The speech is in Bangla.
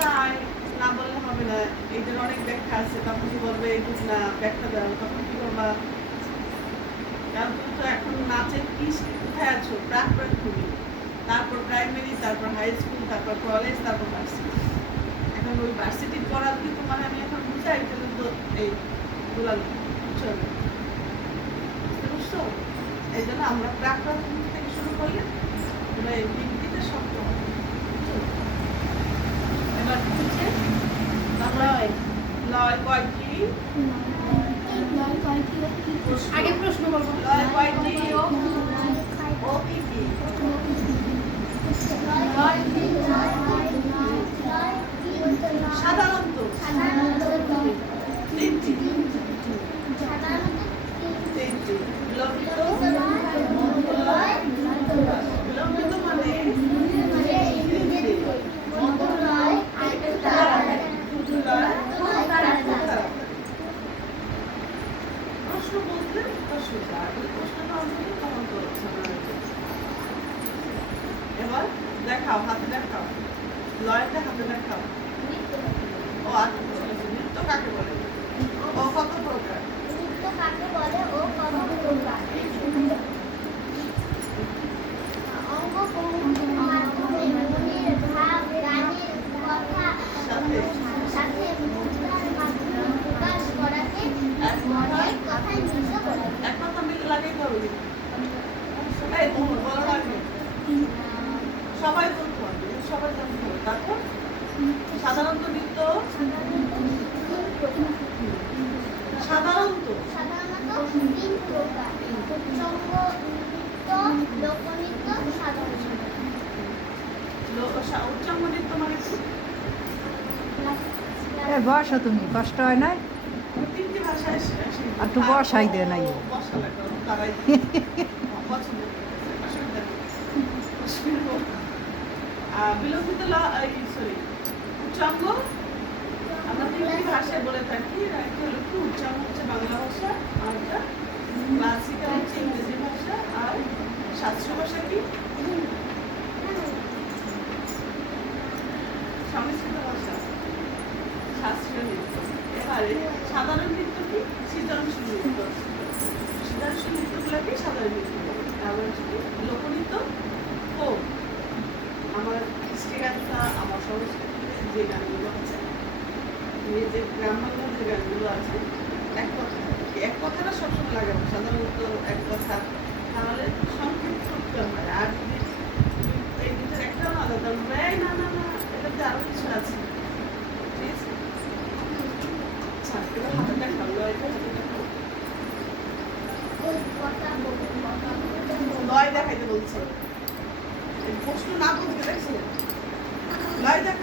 কোথায় না বললে হবে না, এইটার অনেক ব্যাখ্যা আছে, তখন কি বলবে এইটুক না ব্যাখ্যা দাও, তখন কি করবা? কারণ তুমি তো এখন নাচের কি কোথায় আছো? প্রাক প্রাথমিক, তারপর প্রাইমারি, তারপর হাই স্কুল, তারপর কলেজ, তারপর ভার্সিটি। এখন ওই ভার্সিটির পড়া যদি তোমার আমি এখন বুঝাই, তাহলে তো এইগুলা বুঝছো না, বুঝতে পারছো? এই জন্য আমরা প্রাক প্রাথমিক থেকে শুরু করলে ওরা এই বিবৃতিতে শক্ত হবে। এবার হচ্ছে লয়। লয় কয়টি? আগে প্রশ্ন করবো। লয় কয়টি? ও কি কি? সাধারণত তিনটি। তিনটি। বিলম্বিত, মধ্যলয়, বিলম্বিত মানে তিনটি। মধ্যলয়, দ্রুতলয়, তাড়াতাড়ি। প্রশ্ন বলতে প্রশ্ন প্রশ্নটা অন্তত কমন করেছে। এবার দেখাও, হাতে দেখাও, লয়টা হাতে দেখাও। ও আচ্ছা, নৃত্য কাকে বলে? ও কত প্রকার? অঙ্গ প্রত্যঙ্গের মাধ্যমে মনের ভাব গানের সাথে মুদ্রার মাধ্যমে প্রকাশ করাকে মনের কথা নির্দেশ করে। এক কথা মিল লাগাইতে হবে। এই তোমার বলা লাগবে, সবাই বলতে হবে, সবাই জানতে হবে। তারপর সাধারণত নৃত্য, সাধারণত তিন প্রকার: উচ্চাঙ্গ নৃত্য, লোকনৃত্য, সাধারণ উচ্চাঙ্গ নৃত্য মানে কি? বসো, তুমি কষ্ট হয় না? তিনটি ভাষায় আর একটু বসাই দে নাই। বসা লাগে, তারাই পছন্দ করে, অসুবিধা নেই। বিলম্বিত সরি উচ্চাঙ্গ আমরা তিনটি ভাষায় বলে থাকি। একটা হলো কি, উচ্চাঙ্গ হচ্ছে বাংলা ভাষা, আর একটা ক্লাসিক্যাল হচ্ছে ইংরেজি ভাষা, আর শাস্ত্রীয় ভাষা কি? সংস্কৃত ভাষা, শাস্ত্রীয় নৃত্য। এবারে সাধারণ নৃত্য কি? সৃজনশীল নৃত্য। সৃজনশীল নৃত্যগুলোকে সাধারণ নৃত্য বলে। তারপর হচ্ছে লোকনৃত্য, ফোক, আমার কৃষ্টিগাথা, আমার সংস্কৃতিতে যে গানগুলো আছে, যে গ্রাম বাংলার যে গানগুলো আছে, এক কথাটা সবসময় লাগাবো। সাধারণত এক কথা, তাহলে সংক্ষিপ্ত উত্তর হয়। আর যদি এই দুটোর একটাও না দাদা, না না না, এটাতে আরো কিছু আছে। ঠিক আছে, আচ্ছা এবার হাতে দেখাও, লয়টা হাতে দেখাও। লয় দেখাইতে বলছে, প্রশ্ন না বলতে দেখছিলেন? লয় দেখাও।